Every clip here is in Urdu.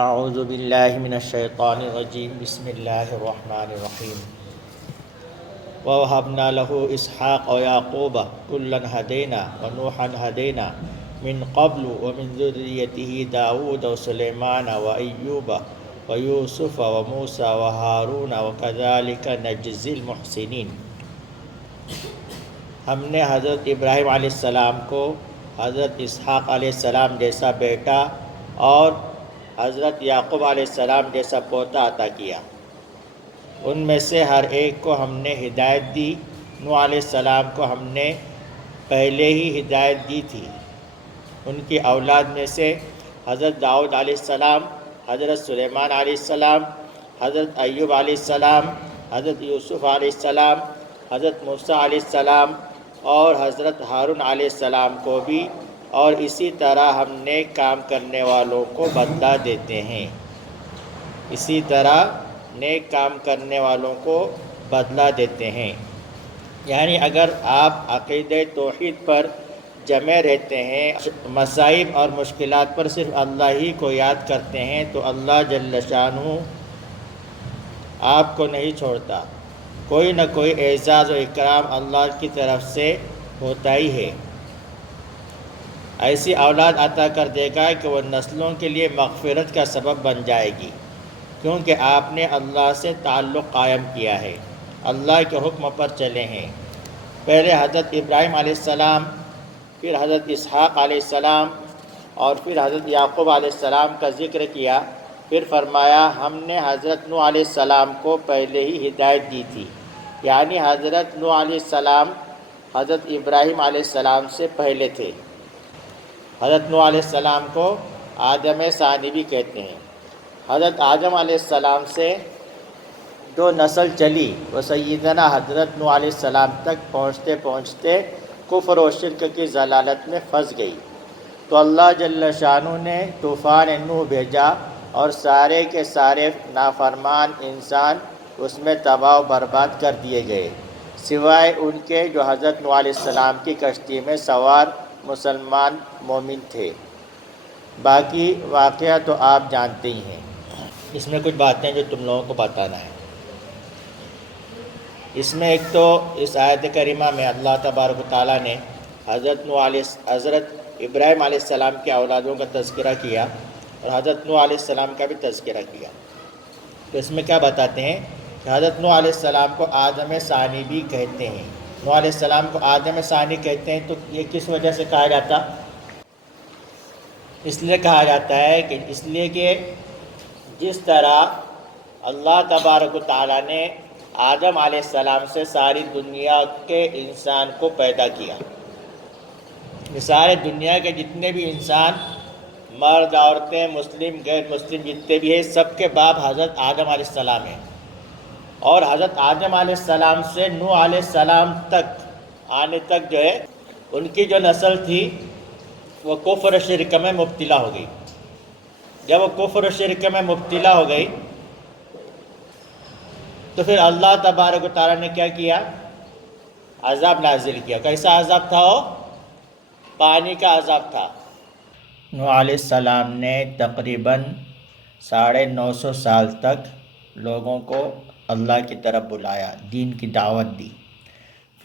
اعوذ باللہ من الشیطان الرجیم بسم اللہ الرحمن الرحیم وَوَهَبْنَا لَهُ إِسْحَاقَ وَيَعْقُوبَ كُلًّا هَدَيْنَا وَنُوحًا هَدَيْنَا مِنْ قَبْلُ وَمِنْ ذُرِّيَّتِهِ دَاوُودَ وَسُلَيْمَانَ وَأَيُّوبَ وَيُوسُفَ وَمُوسَى وَهَارُونَ وَكَذَلِكَ نَجْزِي الْمُحْسِنِينَ۔ ہم نے حضرت ابراہیم علیہ السلام کو حضرت اسحاق علیہ السلام جیسا بیٹا اور حضرت یعقوب علیہ السلام جیسا پوتا عطا کیا۔ ان میں سے ہر ایک کو ہم نے ہدایت دی۔ نوح علیہ السلام کو ہم نے پہلے ہی ہدایت دی تھی۔ ان کی اولاد میں سے حضرت داؤد علیہ السلام، حضرت سلیمان علیہ السلام، حضرت ایوب علیہ السلام، حضرت یوسف علیہ السلام، حضرت موسیٰ علیہ السلام اور حضرت ہارون علیہ السلام کو بھی، اور اسی طرح ہم نیک کام کرنے والوں کو بدلہ دیتے ہیں۔ اسی طرح نیک کام کرنے والوں کو بدلہ دیتے ہیں۔ یعنی اگر آپ عقیدہ توحید پر جمع رہتے ہیں، مصائب اور مشکلات پر صرف اللہ ہی کو یاد کرتے ہیں، تو اللہ جل شانہ آپ کو نہیں چھوڑتا۔ کوئی نہ کوئی اعزاز و اکرام اللہ کی طرف سے ہوتا ہی ہے۔ ایسی اولاد عطا کر دے گا کہ وہ نسلوں کے لیے مغفرت کا سبب بن جائے گی، کیونکہ آپ نے اللہ سے تعلق قائم کیا ہے، اللہ کے حکم پر چلے ہیں۔ پہلے حضرت ابراہیم علیہ السلام، پھر حضرت اسحاق علیہ السلام اور پھر حضرت یعقوب علیہ السلام کا ذکر کیا۔ پھر فرمایا ہم نے حضرت نوح علیہ السلام کو پہلے ہی ہدایت دی تھی، یعنی حضرت نوح علیہ السلام حضرت ابراہیم علیہ السلام سے پہلے تھے۔ حضرت نوح علیہ السلام کو آدم ثانی بھی کہتے ہیں۔ حضرت آدم علیہ السلام سے جو نسل چلی وہ سیدنا حضرت نوح علیہ السلام تک پہنچتے پہنچتے کفر و شرک کی ضلالت میں پھنس گئی، تو اللہ جل شانہ نے طوفان نوح بھیجا اور سارے کے سارے نافرمان انسان اس میں تباہ و برباد کر دیے گئے، سوائے ان کے جو حضرت نوح علیہ السلام کی کشتی میں سوار مسلمان مومن تھے۔ باقی واقعہ تو آپ جانتے ہی ہیں۔ اس میں کچھ باتیں جو تم لوگوں کو بتانا ہے۔ اس میں ایک تو اس آیت کریمہ میں اللہ تبارک و تعالیٰ نے حضرت ابراہیم علیہ السلام کے اولادوں کا تذکرہ کیا اور حضرت نوح علیہ السلام کا بھی تذکرہ کیا۔ تو اس میں کیا بتاتے ہیں کہ حضرت نوح علیہ السلام کو آدم ثانی بھی کہتے ہیں۔ نوح علیہ السلام کو آدم ثانی کہتے ہیں، تو یہ کس وجہ سے کہا جاتا؟ اس لیے کہا جاتا ہے کہ جس طرح اللہ تبارک و تعالیٰ نے آدم علیہ السلام سے ساری دنیا کے انسان کو پیدا کیا، سارے دنیا کے جتنے بھی انسان، مرد عورتیں مسلم غیر مسلم جتنے بھی ہیں، سب کے باپ حضرت آدم علیہ السلام ہیں، اور حضرت آدم علیہ السلام سے نوح علیہ السلام تک آنے تک جو ہے ان کی جو نسل تھی وہ کفر و شرک میں مبتلا ہو گئی۔ جب وہ کفر و شرک میں مبتلا ہو گئی تو پھر اللہ تبارک و تعالیٰ نے کیا کیا؟ عذاب نازل کیا۔ کیسا عذاب تھا وہ؟ پانی کا عذاب تھا۔ نوح علیہ السلام نے تقریباً 950 سال تک لوگوں کو اللہ کی طرف بلایا، دین کی دعوت دی،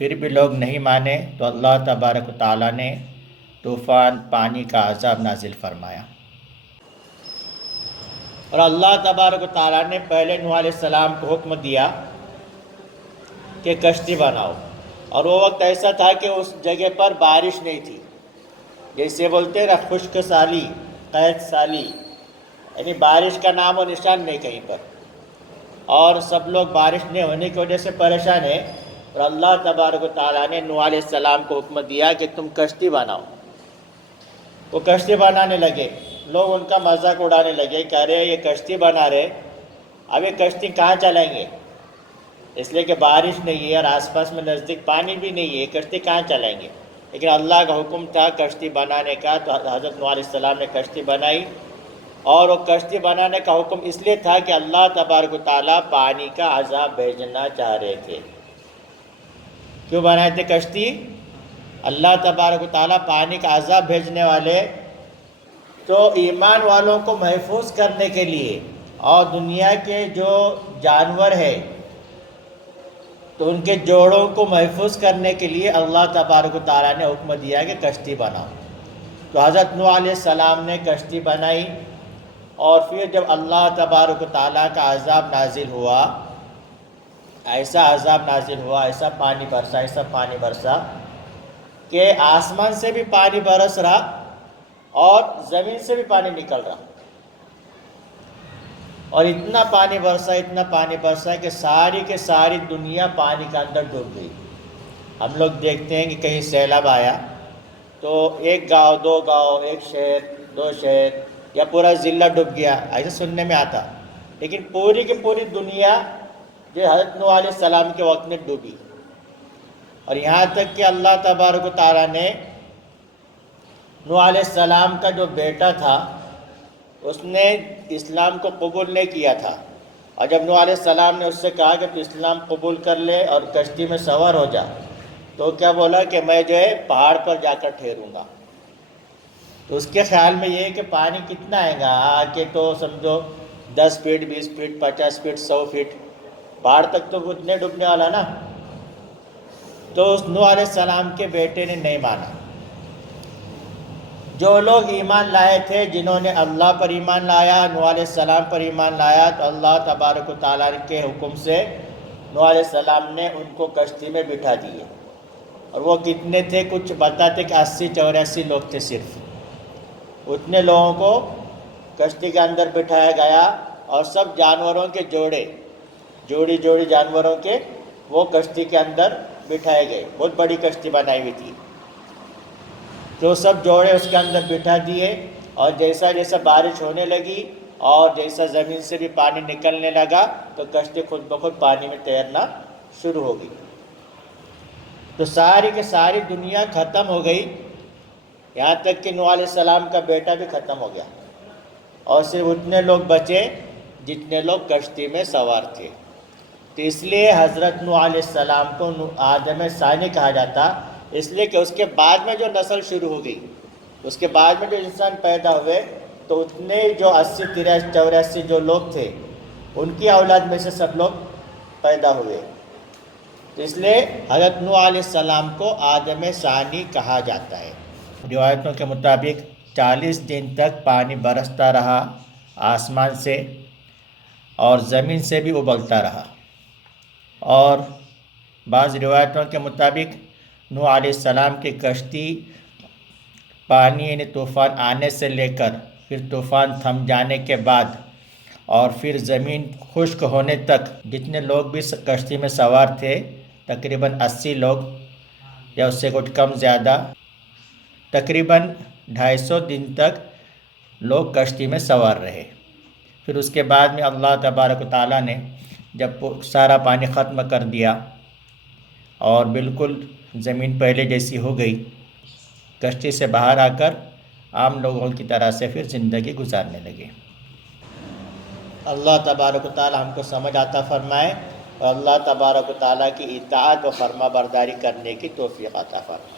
پھر بھی لوگ نہیں مانے تو اللہ تبارک و تعالیٰ نے طوفان، پانی کا عذاب نازل فرمایا۔ اور اللہ تبارک و تعالیٰ نے پہلے نوح علیہ السلام کو حکم دیا کہ کشتی بناؤ، اور وہ وقت ایسا تھا کہ اس جگہ پر بارش نہیں تھی، جیسے بولتے ہیں نا خشک سالی، قحط سالی، یعنی بارش کا نام و نشان نہیں کہیں پر، اور سب لوگ بارش نہیں ہونے کی وجہ سے پریشان ہیں۔ اور اللہ تبارک و تعالیٰ نے نوح علیہ السلام کو حکم دیا کہ تم کشتی بناؤ۔ وہ کشتی بنانے لگے، لوگ ان کا مذاق اڑانے لگے، کہہ رہے یہ کشتی بنا رہے، اب یہ کشتی کہاں چلائیں گے؟ اس لیے کہ بارش نہیں ہے اور آس پاس میں نزدیک پانی بھی نہیں ہے، کشتی کہاں چلائیں گے؟ لیکن اللہ کا حکم تھا کشتی بنانے کا، تو حضرت نوح علیہ السلام نے کشتی بنائی، اور وہ کشتی بنانے کا حکم اس لیے تھا کہ اللہ تبارک و تعالیٰ پانی کا عذاب بھیجنا چاہ رہے تھے۔ کیوں بنائے تھے کشتی؟ اللہ تبارک و تعالیٰ پانی کا عذاب بھیجنے والے تو ایمان والوں کو محفوظ کرنے کے لیے اور دنیا کے جو جانور ہے تو ان کے جوڑوں کو محفوظ کرنے کے لیے اللہ تبارک و تعالیٰ نے حکم دیا کہ کشتی بناؤ۔ تو حضرت نوح علیہ السلام نے کشتی بنائی، اور پھر جب اللہ تبارک و تعالیٰ کا عذاب نازل ہوا، ایسا عذاب نازل ہوا، ایسا پانی برسا کہ آسمان سے بھی پانی برس رہا اور زمین سے بھی پانی نکل رہا، اور اتنا پانی برسا کہ ساری دنیا پانی کے اندر ڈوب گئی۔ ہم لوگ دیکھتے ہیں کہ کہیں سیلاب آیا تو ایک گاؤں، دو گاؤں، ایک شہر، دو شہر یا پورا ضلع ڈوب گیا، ایسا سننے میں آتا، لیکن پوری کی پوری دنیا جو حضرت نوح علیہ السلام کے وقت میں ڈوبی۔ اور یہاں تک کہ اللہ تبارک و تعالیٰ نے نوح علیہ السلام کا جو بیٹا تھا اس نے اسلام کو قبول نہیں کیا تھا، اور جب نوح علیہ السلام نے اس سے کہا کہ تو اسلام قبول کر لے اور کشتی میں سوار ہو جا، تو کیا بولا کہ میں جو ہے پہاڑ پر جا کر ٹھہروں گا۔ تو اس کے خیال میں یہ ہے کہ پانی کتنا آئے گا، آ کے تو سمجھو 10 فٹ 20 فٹ 50 فٹ 100 فٹ پہاڑ تک تو اتنے ڈوبنے والا نا۔ تو اس نوح علیہ السلام کے بیٹے نے نہیں مانا۔ جو لوگ ایمان لائے تھے، جنہوں نے اللہ پر ایمان لایا، نوح علیہ السلام پر ایمان لایا، تو اللہ تبارک و تعالیٰ کے حکم سے نوح علیہ السلام نے ان کو کشتی میں بٹھا دیے۔ اور وہ کتنے تھے، کچھ بتاتے کہ 80-84 لوگ تھے صرف۔ اتنے لوگوں کو کشتی کے اندر بٹھایا گیا، اور سب جانوروں کے جوڑی جانوروں کے وہ کشتی کے اندر بٹھائے گئے۔ بہت بڑی کشتی بنائی ہوئی تھی، تو سب جوڑے اس کے اندر بٹھا دیے، اور جیسا بارش ہونے لگی اور جیسا زمین سے بھی پانی نکلنے لگا تو کشتی خود بخود پانی میں تیرنا شروع ہو گئی۔ تو ساری کی ساری دنیا ختم ہو گئی، یہاں تک کہ نوح علیہ السلام کا بیٹا بھی ختم ہو گیا، اور صرف اتنے لوگ بچے جتنے لوگ کشتی میں سوار تھے۔ تو اس لیے حضرت نوح علیہ السلام کو آدم ثانی کہا جاتا، اس لیے کہ اس کے بعد میں جو نسل شروع ہو گئی، اس کے بعد میں جو انسان پیدا ہوئے، تو اتنے جو 80-84 جو لوگ تھے ان کی اولاد میں سے سب لوگ پیدا ہوئے۔ تو اس لیے حضرت نوح علیہ السلام کو آدم ثانی کہا جاتا ہے۔ روایتوں کے مطابق 40 دن تک پانی برستا رہا آسمان سے، اور زمین سے بھی ابلتا رہا۔ اور بعض روایتوں کے مطابق نوح علیہ السلام کی کشتی پانی یعنی طوفان آنے سے لے کر پھر طوفان تھم جانے کے بعد اور پھر زمین خشک ہونے تک جتنے لوگ بھی کشتی میں سوار تھے، تقریباً 80 لوگ یا اس سے کچھ کم زیادہ، تقریباً 250 دن تک لوگ کشتی میں سوار رہے۔ پھر اس کے بعد میں اللہ تبارک و تعالیٰ نے جب سارا پانی ختم کر دیا اور بالکل زمین پہلے جیسی ہو گئی، کشتی سے باہر آ کر عام لوگوں کی طرح سے پھر زندگی گزارنے لگے۔ اللہ تبارک و تعالیٰ ہم کو سمجھ عطا فرمائے، اور اللہ تبارک و تعالیٰ کی اطاعت و فرما برداری کرنے کی توفیق عطا فرمائے۔